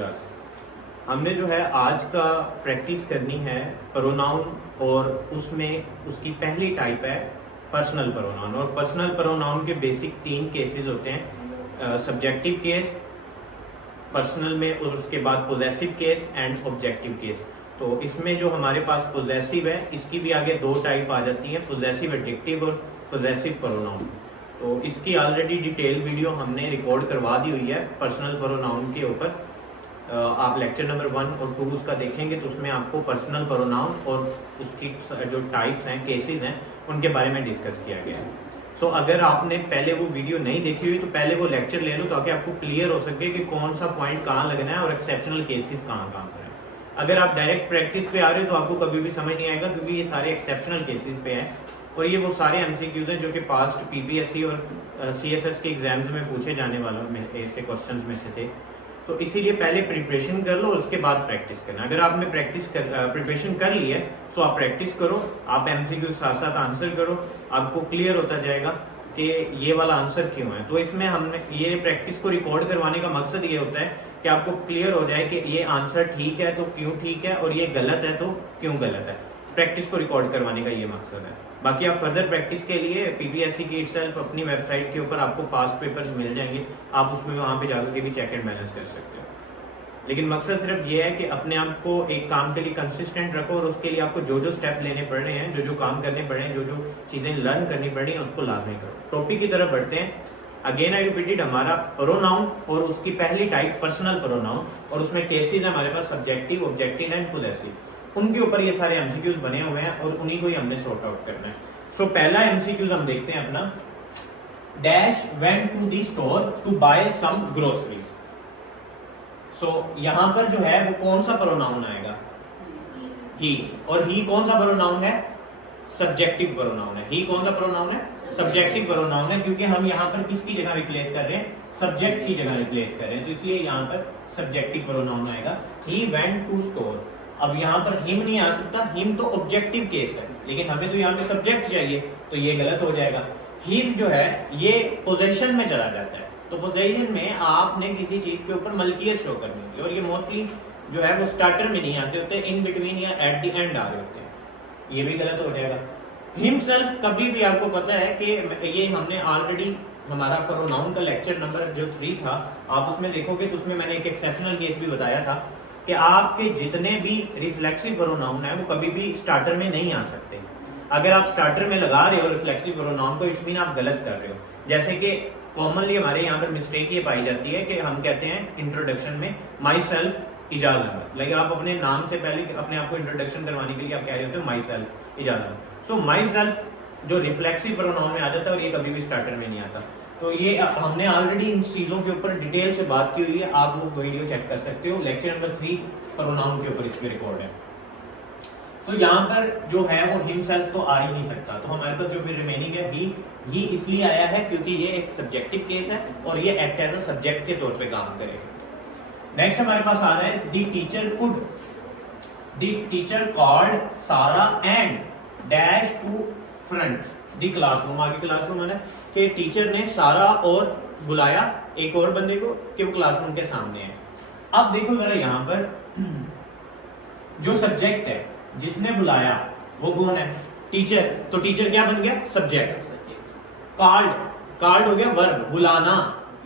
Class. हमने जो है आज का प्रैक्टिस करनी है प्रोनाउन, और उसमें उसकी पहली टाइप है पर्सनल प्रोनाउन। और पर्सनल प्रोनाउन के बेसिक 3 केसेस होते हैं, सब्जेक्टिव केस, पर्सनल में, और उसके बाद possessive case and objective case. तो इसमें जो हमारे पास पोजेसिव है, इसकी भी आगे 2 टाइप आ जाती है, पोजेसिव एडजेक्टिव और पोजेसिव प्रोनाउन। तो इसकी ऑलरेडी डिटेल वीडियो हमने रिकॉर्ड करवा दी हुई है पर्सनल प्रोनाउन के ऊपर। आप लेक्चर नंबर 1 और 2 उसका देखेंगे तो उसमें आपको पर्सनल प्रोनाउन और उसकी जो टाइप्स हैं, केसेस हैं, उनके बारे में डिस्कस किया गया है। तो अगर आपने पहले वो वीडियो नहीं देखी हुई तो पहले वो लेक्चर ले लो, ताकि आपको क्लियर हो सके कि कौन सा पॉइंट कहाँ लगना है और एक्सेप्शनल केसेस कहाँ कहाँ पर है। अगर आप डायरेक्ट प्रैक्टिस पे आ रहे हो तो आपको कभी भी समझ नहीं आएगा, क्योंकि ये सारे एक्सेप्शनल केसेस पे हैं और ये वो सारे एमसीक्यूज हैं जो कि पास्ट पीपीएससी और सीएसएस के एग्जाम्स में पूछे जाने वालों में ऐसे क्वेश्चंस में से थे। तो इसीलिए पहले प्रिपरेशन कर लो, उसके बाद प्रैक्टिस करना। अगर आपने प्रिपरेशन कर ली है तो आप प्रैक्टिस करो, आप एमसीक्यू साथ साथ आंसर करो, आपको क्लियर होता जाएगा कि ये वाला आंसर क्यों है। तो इसमें हमने ये प्रैक्टिस को रिकॉर्ड करवाने का मकसद ये होता है कि आपको क्लियर हो जाए कि ये आंसर ठीक है तो क्यों ठीक है, और ये गलत है तो क्यों गलत है। प्रैक्टिस को रिकॉर्ड करवाने का ये मकसद है। बाकी आप फर्दर प्रैक्टिस के लिए पीपीएससी की इटसेल्फ अपनी वेबसाइट के ऊपर आपको पास्ट पेपर्स मिल जाएंगे, आप उसमें वहां पे जाकर के भी चेक एंड बैलेंस कर सकते हो। लेकिन मकसद सिर्फ ये है कि अपने आप को एक काम के लिए कंसिस्टेंट रखो, और उसके लिए आपको जो जो स्टेप लेने पड़ रहे हैं, जो जो काम करने पड़ रहे हैं, जो जो चीजें लर्न करनी पड़ रही हैं, उसको लाजमी करो। टॉपिक की तरफ बढ़ते हैं। अगेन आई रिपीटेड, हमारा प्रोनाउन और उसकी पहली टाइप पर्सनल प्रोनाउन, और उसमें केसेस है हमारे पास सब्जेक्टिव, ऑब्जेक्टिव एंड पोजेसिव। उनके ऊपर ये सारे एमसीक्यूज बने हुए हैं और उन्हीं को ही हमने सॉर्ट आउट करना है। सो पहला एमसीक्यूज हम देखते हैं अपना, dash went to the store to buy some groceries. So यहां पर जो है वो कौन सा प्रोनाउन आएगा? ही। और ही कौन सा प्रोनाउन है? सब्जेक्टिव प्रोनाउन है। ही कौन सा प्रोनाउन है? सब्जेक्टिव प्रोनाउन है, क्योंकि हम यहाँ पर किसकी जगह रिप्लेस कर रहे हैं? सब्जेक्ट की जगह रिप्लेस कर रहे हैं, तो इसलिए यहाँ पर सब्जेक्टिव प्रोनाउन आएगा। He went to store. अब यहाँ पर हिम नहीं आ सकता, हिम तो ऑब्जेक्टिव केस है, लेकिन हमें तो यहाँ पे सब्जेक्ट चाहिए, तो ये गलत हो जाएगा। हिज जो है ये पोजेशन में चला जाता है, तो पोजेशन में आपने किसी चीज के ऊपर मलकियत शो करनी होती है, और ये मोस्टली जो है वो स्टार्टर में नहीं आते होते, इन बिटवीन या एट द एंड आ रहे होते हैं, ये भी गलत हो जाएगा। हिमसेल्फ कभी भी आपको पता है कि ये हमने ऑलरेडी हमारा प्रोनाउन का लेक्चर नंबर जो 3 था, आप उसमें देखोगे तो उसमें मैंने एक एक्सेप्शनल केस भी बताया था कि आपके जितने भी रिफ्लेक्सिव प्रोनाउन है वो कभी भी स्टार्टर में नहीं आ सकते। अगर आप स्टार्टर में लगा रहे हो रिफ्लेक्सिव प्रोनाउन को, इट्स मीन आप गलत कर रहे हो। जैसे कि कॉमनली हमारे यहाँ पर मिस्टेक ये पाई जाती है कि हम कहते हैं इंट्रोडक्शन में माई सेल्फ इजाज अहमद, लेकिन आप अपने नाम से पहले अपने आप को इंट्रोडक्शन करवाने के लिए आप कह रहे होते हो myself Ijaz Ahmed. So myself जो रिफ्लेक्सिव प्रोनाउन में आ जाता है, और ये कभी भी स्टार्टर में नहीं आता। तो ये हमने ऑलरेडी इन चीजों के ऊपर डिटेल से बात की हुई है, आप वो वीडियो चेक कर सकते हो, लेक्चर नंबर 3 प्रोनाउन के ऊपर इस पे रिकॉर्ड है। सो यहाँ पर जो है वो हिमसेल्फ तो आ ही नहीं सकता, तो हमारे पास जो भी रिमेनिंग है ही इसलिए आया है क्योंकि ये एक सब्जेक्टिव केस है और ये एक्ट एज अ सब्जेक्ट के तौर पे काम करेगा। नेक्स्ट हमारे पास आ रहा है the teacher could, the teacher called Sara and dash to front the classroom. आगे क्लासरूम है कि टीचर ने सारा और बुलाया एक और बंदे को कि वो क्लासरूम के सामने है। अब देखो जरा यहाँ पर जो सब्जेक्ट है जिसने बुलाया वो कौन है? टीचर। तो टीचर क्या बन गया? सब्जेक्ट। कॉल्ड, कॉल्ड हो गया वर्ब, बुलाना।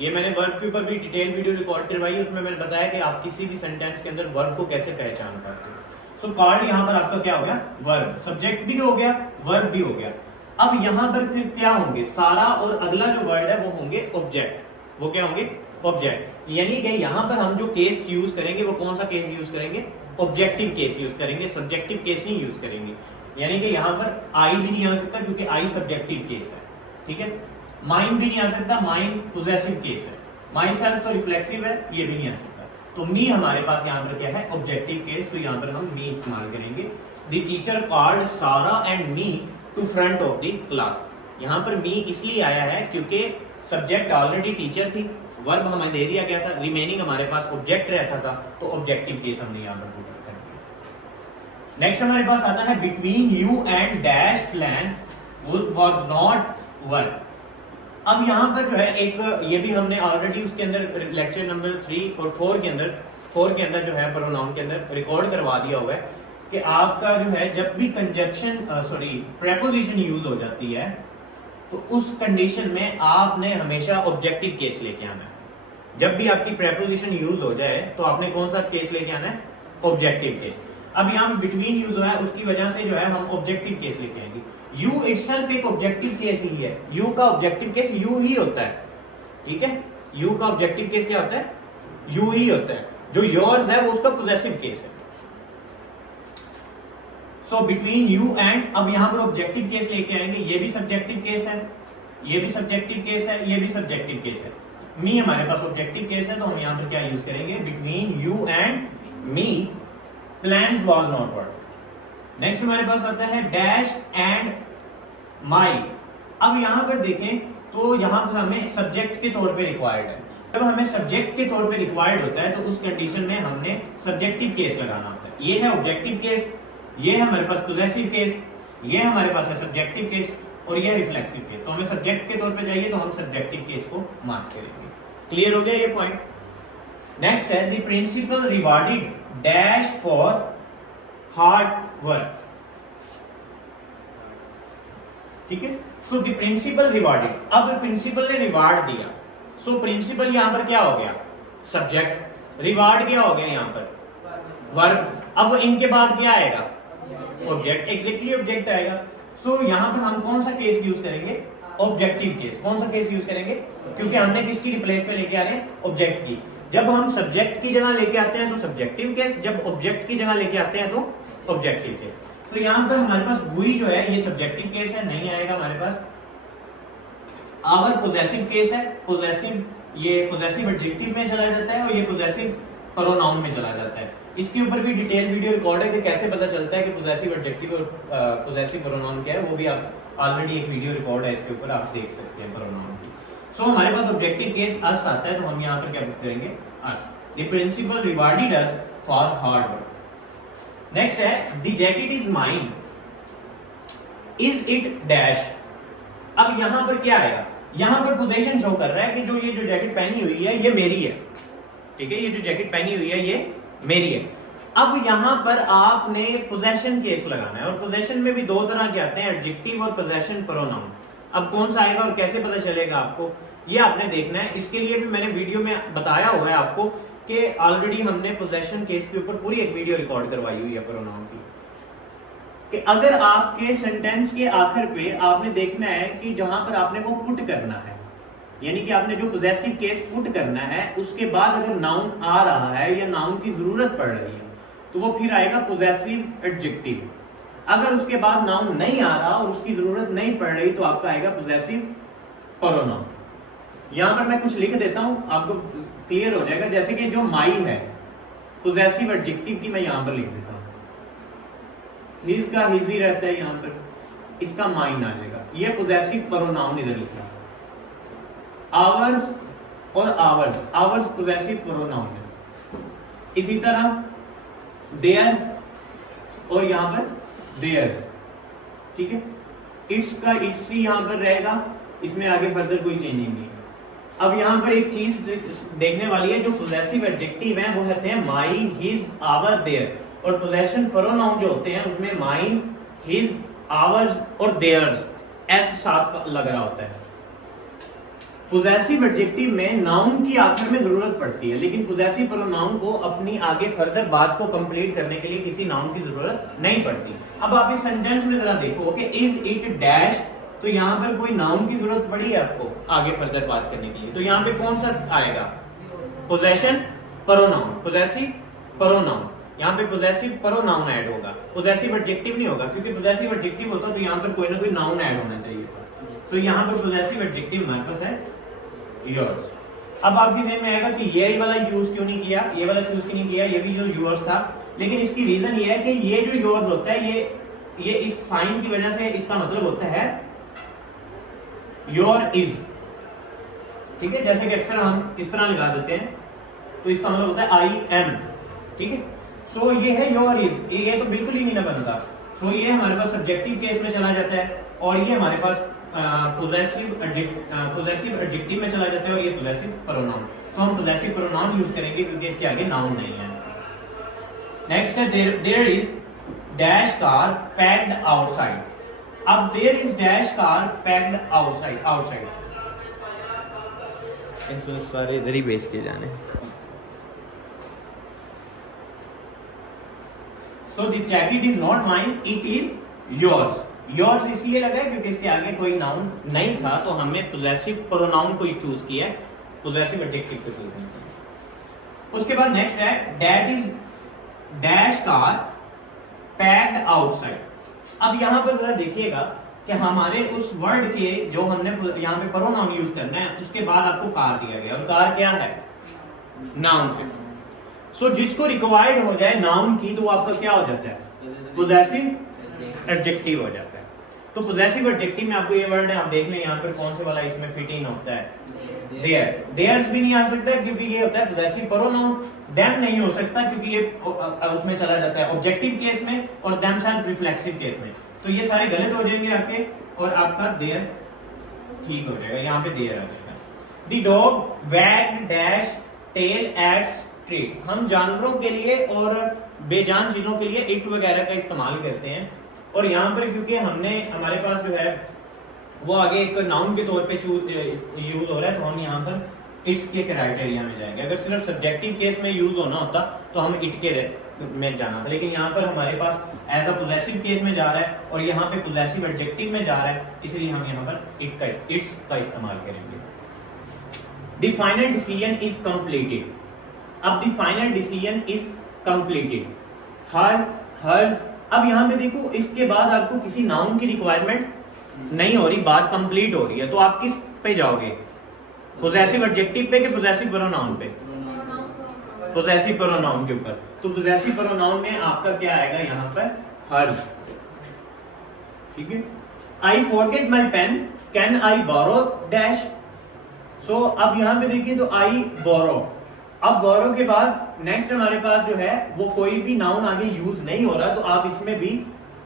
ये मैंने वर्ब के ऊपर भी डिटेल वीडियो रिकॉर्ड करवाई है, उसमें मैंने बताया कि आप किसी भी सेंटेंस के अंदर वर्ब को कैसे पहचान पाते हो। सो कॉल्ड यहाँ पर आपका क्या हो गया? वर्ब। सब्जेक्ट भी हो गया, वर्ब भी हो गया। अब यहाँ पर फिर क्या होंगे? सारा और अगला जो वर्ड है वो होंगे ऑब्जेक्ट। वो क्या होंगे? ऑब्जेक्ट। यानी कि यहाँ पर हम जो केस यूज करेंगे वो कौन सा केस यूज करेंगे? ऑब्जेक्टिव केस यूज करेंगे, सब्जेक्टिव केस नहीं यूज करेंगे। यानी कि यहाँ पर आई भी नहीं आ सकता क्योंकि आई सब्जेक्टिव केस है, ठीक है। माइंड भी नहीं आ सकता, माइंड पोजेसिव केस है। माई सेल्फ तो रिफ्लेक्सिव है, ये भी नहीं आ सकता। तो मी हमारे पास यहाँ पर क्या है? ऑब्जेक्टिव केस, तो यहाँ पर हम मी इस्तेमाल करेंगे। The teacher called Sara and me to front of the class. यहाँ पर मी इसलिए आया है क्योंकि सब्जेक्ट ऑलरेडी टीचर थी, वर्ब हमें दे दिया गया था, रिमेनिंग हमारे पास ऑब्जेक्ट रहता था, तो ऑब्जेक्टिव केस हमने यहाँ पर पुट कर दिया। नेक्स्ट हमारे पास आता है between you and dash plan was not work. अब यहाँ पर जो है एक ये भी हमने ऑलरेडी उसके अंदर लेक्चर नंबर 3 और 4 के अंदर 4 के अंदर जो है प्रोनाउन के अंदर रिकॉर्ड करवा दिया हुआ है कि आपका जो है जब भी कंजक्शन प्रेपोजिशन यूज हो जाती है तो उस कंडीशन में आपने हमेशा ऑब्जेक्टिव केस लेके आना है। जब भी आपकी प्रेपोजिशन यूज हो जाए तो आपने कौन सा केस लेके आना है? Objective case. अब यहाँ पे बिटवीन यूज हुआ है, उसकी वजह से जो है हम ऑब्जेक्टिव केस लेके आएंगे। यू इटसेल्फ एक ऑब्जेक्टिव केस ही है। यू का ऑब्जेक्टिव केस यू ही होता है, ठीक है। यू का ऑब्जेक्टिव केस क्या होता है? यू ही होता है। जो योर्स है वो उसका पोजेसिव केस है। सो बिटवीन यू एंड, अब यहां पर ऑब्जेक्टिव केस लेके आएंगे। ये भी सब्जेक्टिव केस है, ये भी सब्जेक्टिव केस है, ये भी सब्जेक्टिव केस है। मी हमारे पास ऑब्जेक्टिव केस है तो हम यहां पर क्या यूज करेंगे? Between you and me plans was not work. Next हमारे पास आता है डैश एंड माई। अब यहां पर देखें तो यहां पर हमें सब्जेक्ट के तौर पे रिक्वायर्ड है। जब हमें सब्जेक्ट के तौर पे रिक्वायर्ड होता है तो उस कंडीशन में हमने सब्जेक्टिव केस लगाना होता है। ये है ऑब्जेक्टिव केस, ये है हमारे पास पोजेसिव केस, ये हमारे पास है सब्जेक्टिव केस और ये रिफ्लेक्सिव केस। तो हमें सब्जेक्ट के तौर पे चाहिए तो हम सब्जेक्टिव केस को मार्क करेंगे। क्लियर हो गया ये पॉइंट? नेक्स्ट है the principal rewarded dash for hard work. ठीक है, सो द प्रिंसिपल रिवार्डेड। अब प्रिंसिपल ने रिवार्ड दिया, सो प्रिंसिपल यहां पर क्या हो गया? सब्जेक्ट। रिवार्ड क्या हो गया यहां पर? वर्ब। अब इनके बाद क्या आएगा? ऑब्जेक्ट। एग्जैक्टली ऑब्जेक्ट आएगा। सो यहां पर हम कौन सा केस यूज करेंगे? Objective case. कौन सा केस यूज करेंगे? क्योंकि हमने किसकी रिप्लेस में लेके आ रहे हैं? ऑब्जेक्ट की। जब हम सब्जेक्ट की जगह लेके आते हैं तो सब्जेक्टिव केस, जब ऑब्जेक्ट की जगह लेके आते हैं तो ऑब्जेक्टिव केस। तो यहां पर हमारे पास वी जो है ये सब्जेक्टिव केस है, नहीं आएगा हमारे पास। आवर पोजेसिव केस है। पोजेसिव, ये पोजेसिव एडजेक्टिव में चला जाता है और ये पोजेसिव प्रोनाउन में चला जाता है। इसके ऊपर भी डिटेल वीडियो रिकॉर्ड है कि कैसे पता चलता है कि पोजेसिव एडजेक्टिव और पोजेसिव प्रोनाउन क्या है। वो भी आप ऑलरेडी एक वीडियो रिकॉर्ड है इसके ऊपर, आप देख सकते हैं प्रोनाउन की। सो हमारे पास ऑब्जेक्टिव केस अस आता है तो हम यहाँ पर क्या करेंगे? Us. The principal rewarded us for hard work. Next है the jacket is mine, is it dash. अब यहां पर क्या आएगा? यहां पर पोजीशन शो कर रहा है कि जो ये जो जैकेट पहनी हुई है ये मेरी है, ठीक है। ये जो जैकेट पहनी हुई है ये मेरी है। अब यहां पर आपने पोजेशन केस लगाना है और पोजेशन में भी दो तरह के आते हैं, एडजेक्टिव और पोजेशन प्रोनाउन। अब कौन सा आएगा और कैसे पता चलेगा आपको, ये आपने देखना है। इसके लिए भी मैंने वीडियो में बताया हुआ है आपको कि ऑलरेडी हमने पोजेशन केस के ऊपर पूरी एक वीडियो रिकॉर्ड करवाई हुई है प्रोनाउन की। कि अगर आपके सेंटेंस के आखिर पे आपने देखना है कि जहां पर आपने वो पुट करना है, यानी कि आपने जो पोजेसिव केस पुट करना है उसके बाद अगर नाउन आ रहा है या नाउन की जरूरत पड़ रही है तो वो फिर आएगा पोजेसिव एडजेक्टिव। अगर उसके बाद नाउन नहीं आ रहा और उसकी जरूरत नहीं पड़ रही तो आपका आएगा पोजेसिव प्रोनाउन। यहां पर मैं कुछ लिख देता हूं, आपको क्लियर हो जाएगा। जैसे कि जो माई है पोजेसिव एडजेक्टिव की मैं यहां पर लिख देता हूं। हिज का हिज ही रहता है यहां पर, इसका माइन आ जाएगा। ये पोजेसिव प्रोनाउन इधर लिखा है। आवर्स और आवर्स, आवर्स पोजेसिव प्रोनाउन है। इसी तरह देयर और यहां पर देयर्स, ठीक है। इट्स का इट्स ही यहां पर रहेगा, इसमें आगे फर्दर कोई चेंजिंग नहीं है। अब यहां पर एक चीज देखने वाली है, जो पोजेसिव एडजेक्टिव हैं वो होते हैं माई, हिज, आवर, देयर। और पोजेशन प्रोनाउन जो होते हैं उसमें माइन, हिज, आवर्स और देयर्स एस साथ लग रहा होता है। पोजेसिव एडजेक्टिव में नाउन की आखिर में जरूरत पड़ती है, लेकिन पोजेसिव प्रोनाउन को अपनी आगे फर्दर बात को कंप्लीट करने के लिए किसी नाउन की जरूरत नहीं पड़ती। अब आप इस सेंटेंस में जरा देखो कि इज इट डैश, तो यहां पर कोई नाउन की जरूरत पड़ी है आपको आगे फर्दर बात करने के लिए, तो यहां पे कौन सा आएगा? Possession pronoun, possessive pronoun. यहां पे पोजेसिव प्रोनाउन ऐड होगा, पोजेसिव एडजेक्टिव नहीं होगा, क्योंकि पोजेसिव एडजेक्टिव होता तो यहां पर कोई ना कोई नाउन ऐड होना चाहिए था। तो यहां पर पोजेसिव एडजेक्टिव हमारे पास है योर्स। अब आपकी ध्यान में आएगा कि ये वाला यूज क्यों नहीं किया, ये वाला चूज क्यों नहीं किया, ये भी जो योर्स था। लेकिन इसकी रीजन ये है कि ये जो योर्स होता है ये इस साइन की वजह से इसका मतलब होता है योर इज, ठीक है। जैसे कि अक्सर हम इस तरह लगा देते हैं तो इसका मतलब होता है आई एम, ठीक है। सो ये है योर इज, ये तो बिल्कुल ही नहीं ना बनता। सो ये हमारे पास सब्जेक्टिव केस में चला जाता है और ये हमारे पास पोजेसिव एडजेक्टिव में चला जाता है और ये पोजेसिव प्रोनाउन। तो हम पोजेसिव प्रोनाउन यूज करेंगे क्योंकि इसके आगे नाउन नहीं है। नेक्स्ट है there is dash car parked outside. अब there is dash car parked outside इसमें सारे इधर ही बेच के जाने। So the jacket is not mine, it is yours. Yours इसलिए लगा है क्योंकि इसके आगे कोई नाउन नहीं था, तो हमने पोजेसिव प्रोनाउन को ही चूज किया है, पोजेसिव एडजेक्टिव को चूज नहीं किया। उसके बाद नेक्स्ट है that is dash car parked outside. अब यहां पर जरा देखिएगा कि हमारे उस वर्ड के जो हमने यहाँ पे प्रोनाउन यूज करना है उसके बाद आपको कार दिया गया, और कार क्या है? नाउन है। सो जिसको रिक्वायर्ड हो जाए नाउन की, तो वो आपका क्या हो जाता है? पोजेसिव एडजेक्टिव हो जाता है। तो पोजेसिव एडजेक्टिव में आपको ये वर्ड है, आप देख लें यहाँ पर कौन से वाला इसमें फिट इन होता है, देयर। देयर्स भी नहीं आ सकता क्योंकि ये होता है पोजेसिव प्रोनाउन। देम नहीं हो सकता क्योंकि ये उसमें चला जाता है ऑब्जेक्टिव केस में, और देम सेल्फ रिफ्लेक्सिव केस में। तो ये सारे गलत हो जाएंगे आपके, और आपका देयर ठीक हो जाएगा, यहाँ पे देयर आ जाएगा। The dog wagged dash tail at street. हम जानवरों के लिए और बेजान चीजों के लिए इट वगैरह का इस्तेमाल करते हैं, और यहाँ पर क्योंकि हमने हमारे पास जो है वो आगे एक नाउन के तौर पे यूज हो रहा है, तो हम यहाँ पर इट्स के क्राइटेरिया में जाएंगे। अगर सिर्फ सब्जेक्टिव केस में यूज होना होता तो हम इट के में जाना था, लेकिन यहाँ पर हमारे पास एज अ पोजेसिव केस में जा रहा है और यहाँ पे पोजेसिव एडजेक्टिव में जा रहा है, इसलिए हम यहाँ पर इट्स का इस्तेमाल करेंगे। The final decision is completed. अब the final decision is completed, her. अब यहाँ पे देखो, इसके बाद आपको किसी नाउन की रिक्वायरमेंट नहीं हो रही, बात कंप्लीट हो रही है, तो आप किस पे जाओगे? पोजेसिव एडजेक्टिव पे कि पोजेसिव प्रोनाउन पे? पोजेसिव प्रोनाउन के ऊपर। तो पोजेसिव प्रोनाउन में आपका क्या आएगा यहाँ पर? हर। ठीक है। I forget my pen, can I borrow dash. So अब यहाँ पे देखिए, तो आई बोरो। अब बोरो के बाद नेक्स्ट हमारे पास जो है वो कोई भी नाउन आगे यूज नहीं हो रहा, तो आप इसमें भी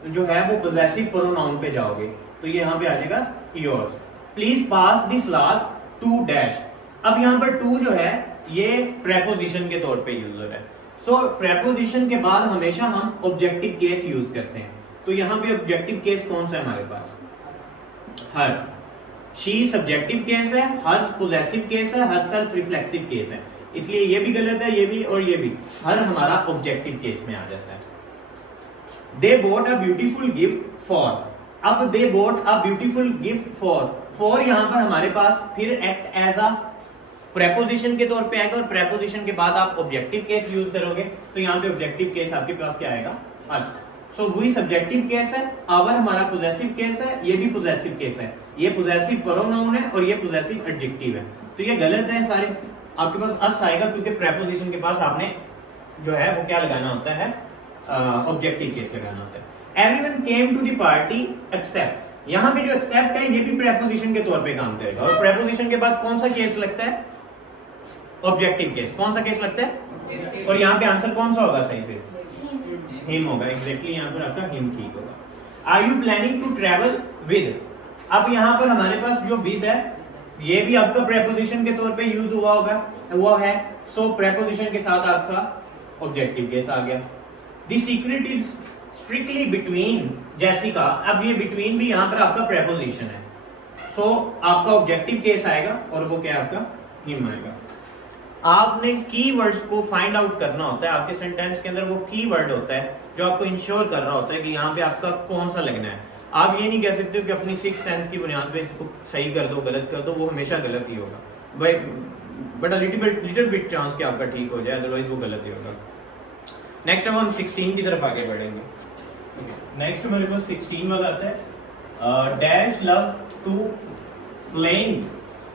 जो है वो पोजेसिव प्रोनाउन पे जाओगे, तो ये यहाँ पे आ जाएगा yours. Please pass this last to dash. अब यहाँ पर टू जो है ये प्रेपोजिशन के तौर पे यूज हो रहा है। सो प्रेपोजिशन के बाद हमेशा हम ऑब्जेक्टिव केस यूज करते हैं, तो यहाँ पे ऑब्जेक्टिव केस कौन सा है हमारे पास? हर। शी सब्जेक्टिव केस है, हर पोजेसिव केस है, हर सेल्फ रिफ्लेक्सिव केस है, इसलिए ये भी गलत है, ये भी और ये भी। हर हमारा ऑब्जेक्टिव केस में आ जाता है। They bought a beautiful gift for. अब they bought a beautiful gift for यहाँ पर हमारे पास फिर एक्ट एज अ प्रेपोजिशन के तौर पे आएगा, और प्रेपोजिशन के बाद आप ऑब्जेक्टिव केस यूज करोगे, तो यहाँ पे ऑब्जेक्टिव केस आपके पास क्या आएगा? अस। सो वही सब्जेक्टिव केस है, आवर हमारा पोजेसिव केस है, ये भी पोजेसिव केस है, ये पोजेसिव प्रोनाउन है और ये पोजेसिव एडजेक्टिव है। तो ये गलत है सारे, आपके पास अस आएगा क्योंकि प्रेपोजिशन के पास आपने जो है वो क्या लगाना होता है? ऑब्जेक्टिव केस लगाना होता है। Everyone came to the party except. यहाँ पे जो एक्सेप्ट है ये भी प्रेपोजिशन के तौर पे काम करेगा, और प्रेपोजिशन के बाद कौन सा केस लगता है? Objective case. कौन सा केस लगता है? और यहाँ पे आंसर कौन सा होगा सही पे? हिम होगा। एग्जैक्टली यहाँ पर आपका हिम ठीक होगा। Are you planning to travel with. अब यहाँ पर हमारे पास जो विद है ये भी आपका प्रेपोजिशन के तौर पे यूज हुआ होगा, वो है। सो प्रेपोजिशन के साथ आपका ऑब्जेक्टिव केस आ गया। The secret is strictly between Jessica. अब ये बिटवीन भी यहाँ पर आपका प्रेपोजिशन है, सो आपका ऑब्जेक्टिव केस आएगा और वो क्या आपका? हिम आएगा। आपने कीवर्ड्स को फाइंड आउट करना होता है, आपके सेंटेंस के अंदर वो कीवर्ड होता है जो आपको इंश्योर कर रहा होता है कि यहाँ पे आपका कौन सा लगना है। आप ये नहीं कह सकते कि अपनी 6th सेंथ की बुनियाद पे इसको सही कर दो, गलत कर दो, वो हमेशा गलत ही होगा भाई, बट लिटिल बिट चांस कि आपका ठीक हो जाए, अदरवाइज वो गलत ही होगा। नेक्स्ट अब हम 16 की तरफ आगे बढ़ेंगे। नेक्स्ट मेरे पास 16 वाला आता है, dash love to playing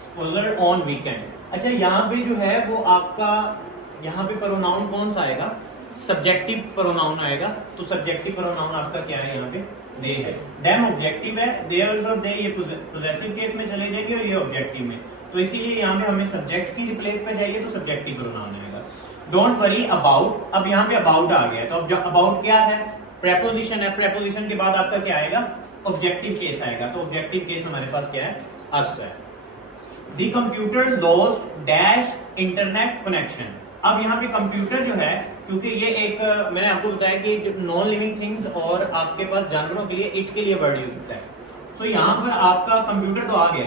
spoiler on weekend. अच्छा, यहाँ पे जो है वो आपका यहाँ पे प्रोनाउन कौन सा आएगा? सब्जेक्टिव प्रोनाउन आएगा, तो सब्जेक्टिव प्रोनाउन आपका क्या है यहाँ पे? दे है। देम ऑब्जेक्टिव है, देयर्स और दे ये पोजेसिव केस में चले जाएंगे और ये ऑब्जेक्टिव में, तो इसीलिए यहाँ पे हमें सब्जेक्ट की रिप्लेस पे चाहिए तो सब्जेक्टिव प्रोनाउन आएगा। Don't worry about. अब यहाँ पे अबाउट आ गया, तो अब अबाउट क्या है? प्रेपोजिशन है, प्रेपोजिशन के बाद आपका क्या आएगा? ऑब्जेक्टिव केस आएगा, तो ऑब्जेक्टिव केस हमारे पास क्या है? अस है। The computer lost dash internet connection. अब यहाँ पे कंप्यूटर जो है, क्योंकि ये एक मैंने आपको बताया कि नॉन लिविंग थिंग्स और आपके पास जानवरों के लिए इट के लिए वर्ड यूज होता है। सो यहाँ पर आपका कंप्यूटर तो आ गया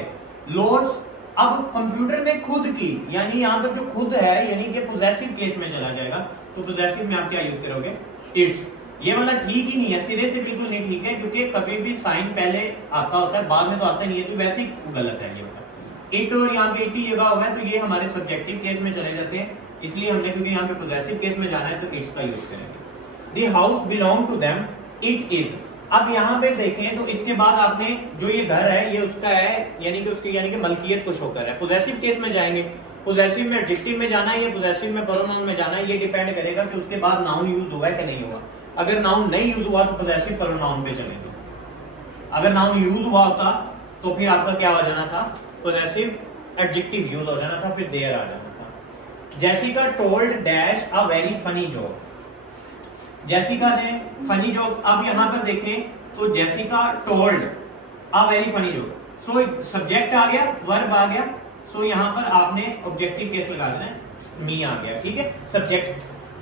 लोड्स। अब कंप्यूटर ने खुद की, यानी यहाँ पर जो खुद है यानी कि पोजेसिव केस में चला जाएगा। तो पोजेसिव में आप क्या यूज करोगे? इट्स। ये वाला ठीक ही नहीं है, सिरे से बिल्कुल नहीं ठीक है, क्योंकि कभी भी साइन पहले आता होता है, बाद में तो आता नहीं है, तो वैसे ही गलत है ये वाला। इट और यहाँ पे इट ही लगा हुआ है, तो ये हमारे सब्जेक्टिव केस में चले जाते हैं, इसलिए हमने क्योंकि यहाँ पे पोजेसिव केस में जाना है तो इट्स का यूज करेंगे। The house belong to them, it is. अब यहाँ पे देखें तो इसके बाद आपने जो ये घर है ये उसका है, यानी कि उसकी यानी कि मलकियत को शो कर रहा है। पोजेसिव केस में जाएंगे, पोजेसिव में एडजेक्टिव में जाना है या पोजेसिव में प्रोनाउन में जाना है, ये डिपेंड करेगा कि उसके बाद नाउन यूज हुआ है कि नहीं हुआ। अगर नाउन नहीं यूज हुआ तो पोजेसिव प्रोनाउन पे चलेंगे, अगर नाउन यूज हुआ होता तो फिर आपका क्या हो जाना था? पोजेसिव एडजेक्टिव यूज हो जाना था, फिर देयर आ जाना था। Jessica told dash a very funny joke. Jessica ने फनी जोक, अब यहां पर देखें तो Jessica told a very funny joke. So subject आ गया, वर्ब आ गया, सो यहां पर आपने ऑब्जेक्टिव केस लगा देना है, मी आ गया, ठीक है। सब्जेक्ट,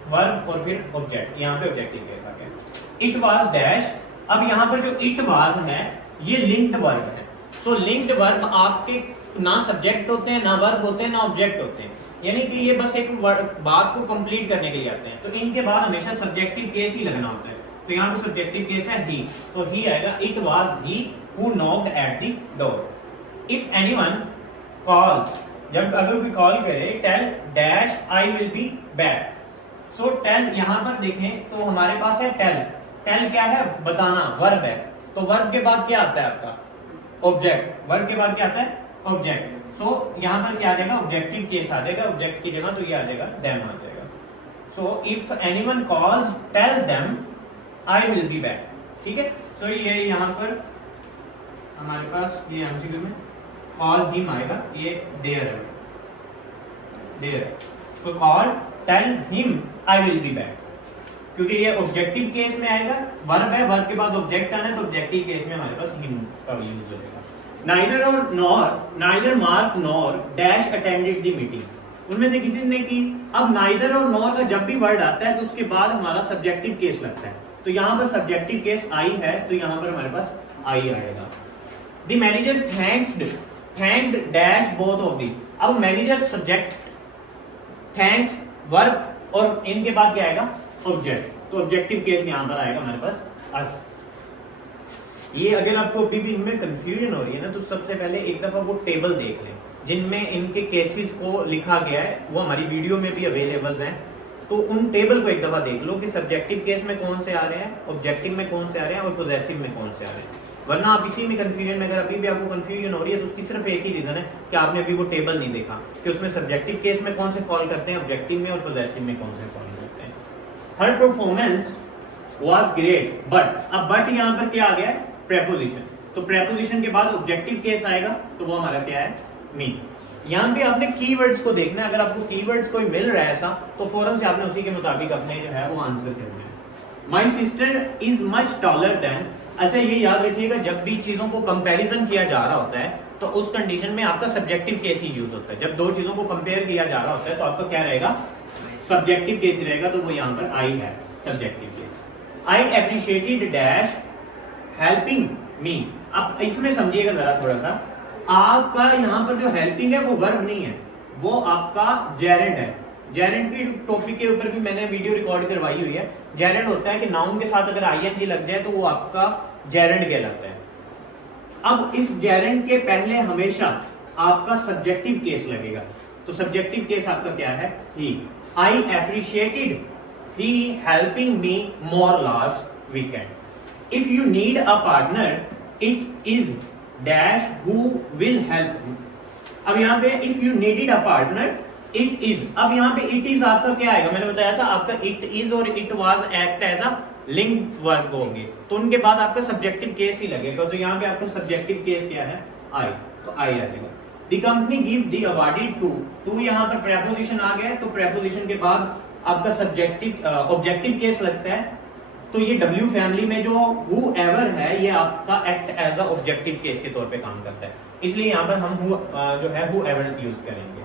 वर्ब और फिर ऑब्जेक्ट, यहां पे ऑब्जेक्टिव केस आ गया। इट वाज डैश, अब यहां पर जो इट वाज है ये लिंक्ड वर्ब है। सो लिंक्ड वर्ब आपके ना सब्जेक्ट होते हैं, ना वर्ब होते हैं, ना ऑब्जेक्ट होते हैं, यानी कि ये बस एक बात को कंप्लीट करने के लिए आते हैं। तो इनके बाद हमेशा सब्जेक्टिव केस ही लगना होता है। तो यहाँ पे सब्जेक्टिव केस है ही, तो ही आएगा। It was he who knocked at the door. If anyone calls, जब अगर कोई कॉल करे, tell dash I will be back. So tell यहाँ पर देखें तो हमारे पास है टेल। टेल क्या है? बताना, वर्ब है। तो वर्ब के बाद क्या आता है आपका? ऑब्जेक्ट। वर्ब के बाद क्या आता है? ऑब्जेक्ट। सो यहां पर क्या आ जाएगा? ऑब्जेक्टिव केस आ जाएगा, ऑब्जेक्ट की जगह तो ये आ जाएगा देम आ जाएगा। So if anyone calls tell them I will be back, ठीक है। सो ये यहां पर हमारे पास ये एमसीक्यू में कॉल हिम आएगा, ये देयर है, there. So call tell him I will be back, क्योंकि ये ऑब्जेक्टिव केस में आएगा, वर्ब है, वर्ब के बाद ऑब्जेक्ट आना है, तो ऑब्जेक्टिव केस में हमारे पास हिम का यूज होगा। नाइदर और nor, neither mark nor dash attended the meeting. उनमें से किसी ने की। अब नाइदर और नॉर का जब भी वर्ड आता है तो उसके बाद हमारा सब्जेक्टिव केस लगता है। तो यहां पर सब्जेक्टिव केस आई है, तो यहां पर हमारे पास आई आएगा। The manager thanked dash both of the. अब मैनेजर सब्जेक्ट, थैंक्स वर्ब और इनके बाद क्या आएगा? ऑब्जेक्ट। तो ऑब्जेक्टिव केस यहां पर आएगा हमारे पास अस। ये अगर आपको अभी भी इनमें कंफ्यूजन हो रही है ना, तो सबसे पहले एक दफा वो टेबल देख लें जिनमें इनके केसेस को लिखा गया है, वो हमारी वीडियो में भी अवेलेबल हैं। तो उन टेबल को एक दफा देख लो कि सब्जेक्टिव केस में कौन से आ रहे हैं, ऑब्जेक्टिव में कौन से आ रहे हैं और पोजेसिव में कौन से आ रहे हैं। वरना आप इसी में कंफ्यूजन में, अगर अभी भी आपको कंफ्यूजन हो रही है तो उसकी सिर्फ एक ही रीजन है कि आपने अभी वो टेबल नहीं देखा कि उसमें सब्जेक्टिव केस में कौन से फॉल करते हैं, ऑब्जेक्टिव में और पोजेसिव में कौन से फॉल करते हैं। हर परफॉर्मेंस वाज ग्रेट बट, अब बट यहाँ पर क्या आ गया है? प्रेपोजिशन। तो प्रेपोजिशन के बाद ऑब्जेक्टिव केस आएगा, तो वो हमारा क्या है? मी। यहाँ पे आपने कीवर्ड्स को देखना है, अगर आपको कीवर्ड्स कोई मिल रहा है ऐसा, तो फौरन से आपने उसी के मुताबिक अपने जो है वो आंसर करना है। My sister is much taller than. अच्छा ये याद रखिएगा, जब भी चीजों को कंपैरिजन किया जा रहा होता है तो उस कंडीशन में आपका सब्जेक्टिव केस ही यूज होता है। जब दो चीजों को कंपेयर किया जा रहा होता है तो आपका क्या रहेगा? सब्जेक्टिव केस ही रहेगा, तो वो यहाँ पर आई है, सब्जेक्टिव केस। आई एप्रिशिएटेड डैश हेल्पिंग मी। अब इसमें समझिएगा जरा थोड़ा सा, आपका यहाँ पर जो हेल्पिंग है वो वर्ब नहीं है, वो आपका जेरेंड है। जेरेंड की टॉपिक के ऊपर भी मैंने वीडियो रिकॉर्ड करवाई हुई है। जेरेंड होता है कि नाउन के साथ अगर आईएनजी लग जाए तो वो आपका जेरेंड कहलाता है। अब इस जेरेंड के पहले हमेशा आपका सब्जेक्टिव केस लगेगा, तो सब्जेक्टिव केस आपका क्या है? He. I appreciated he helping me more last weekend. If you need a partner, it is dash who will help you. अब यहाँ पे if you needed a partner, it is. अब यहाँ पे it is आपका क्या आएगा? मैंने बताया था आपका it is और it was act as a linked verb होंगे, तो उनके बाद आपका सब्जेक्टिव केस ही लगेगा। तो यहाँ पे आपका सब्जेक्टिव केस क्या है? I, तो I आ जाएगा। The company give the awarded to, to यहाँ पर preposition आ गया, तो preposition के बाद आपका सब्जेक्टिव ऑब्जेक्टिव केस लगता है। तो ये W फैमिली में जो whoever है ये आपका act as a objective case के तौर पे काम करता है, इसलिए यहाँ पर हम जो है whoever यूज करेंगे।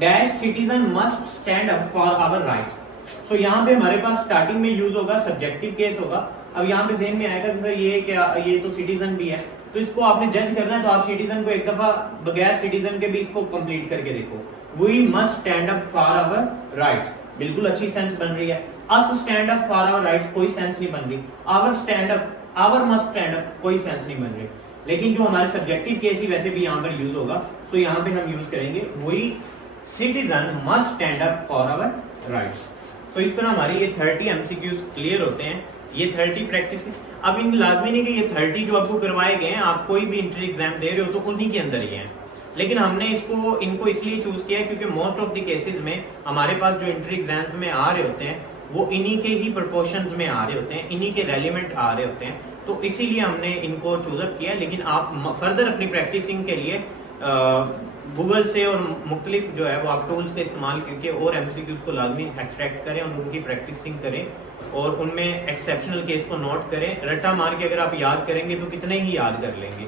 Dash citizen must stand up for our rights. So यहाँ पे हमारे पास स्टार्टिंग में यूज होगा सब्जेक्टिव केस होगा। अब यहाँ पे ज़हन में आएगा कि सर ये क्या, ये तो सिटीजन भी है, तो इसको आपने जज करना है, तो आप सिटीजन को एक दफा बगैर सिटीजन के भी इसको कंप्लीट करके देखो। We must stand up for our rights, बिल्कुल अच्छी सेंस बन रही है। Us stand up for our rights कोई सेंस नहीं बन रही। Our stand up, our must stand up कोई सेंस नहीं बन रही। लेकिन जो हमारे सब्जेक्टिव केस ही वैसे भी यहाँ पर यूज होगा, तो यहाँ पे हम यूज करेंगे we citizen must stand up for our rights. तो इस तरह हमारी ये 30 एमसीक्यूज क्लियर होते हैं। ये 30 प्रैक्टिस, अब इन लाजमी नहीं कि ये 30 जो आपको करवाए गए हैं, आप कोई भी इंटर एग्जाम दे रहे हो तो उन्हीं के अंदर ही हैं। लेकिन हमने इनको इसलिए चूज किया है क्योंकि मोस्ट ऑफ द केसेस में हमारे पास जो इंटर एग्जाम्स में आ रहे होते हैं वो इन्हीं के ही प्रोपोर्शंस में आ रहे होते हैं, इन्हीं के रेलिवेंट आ रहे होते हैं, तो इसीलिए हमने इनको चूजअप किया। लेकिन आप फर्दर अपनी प्रैक्टिसिंग के लिए गूगल से और मुख्तलिफ जो है वो आप टूल्स का इस्तेमाल करके और एमसीक्यूज को लाजमी एक्सट्रैक्ट करें और उनकी प्रैक्टिसिंग करें और उनमें एक्सेप्शनल केस को नोट करें। रट्टा मार के अगर आप याद करेंगे तो कितने ही याद कर लेंगे,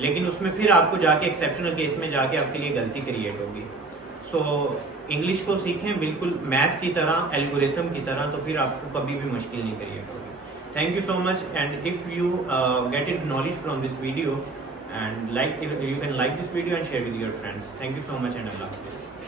लेकिन उसमें फिर आपको जाके एक्सेप्शनल केस में जाके आपके लिए गलती क्रिएट होगी। सो इंग्लिश को सीखें बिल्कुल मैथ की तरह, एल्गोरिथम की तरह, तो फिर आपको कभी भी मुश्किल नहीं क्रिएट होगी। Thank you so much, and if you get it knowledge from this video, and you can like this video and share with your friends. Thank you so much, and Allah Hafiz.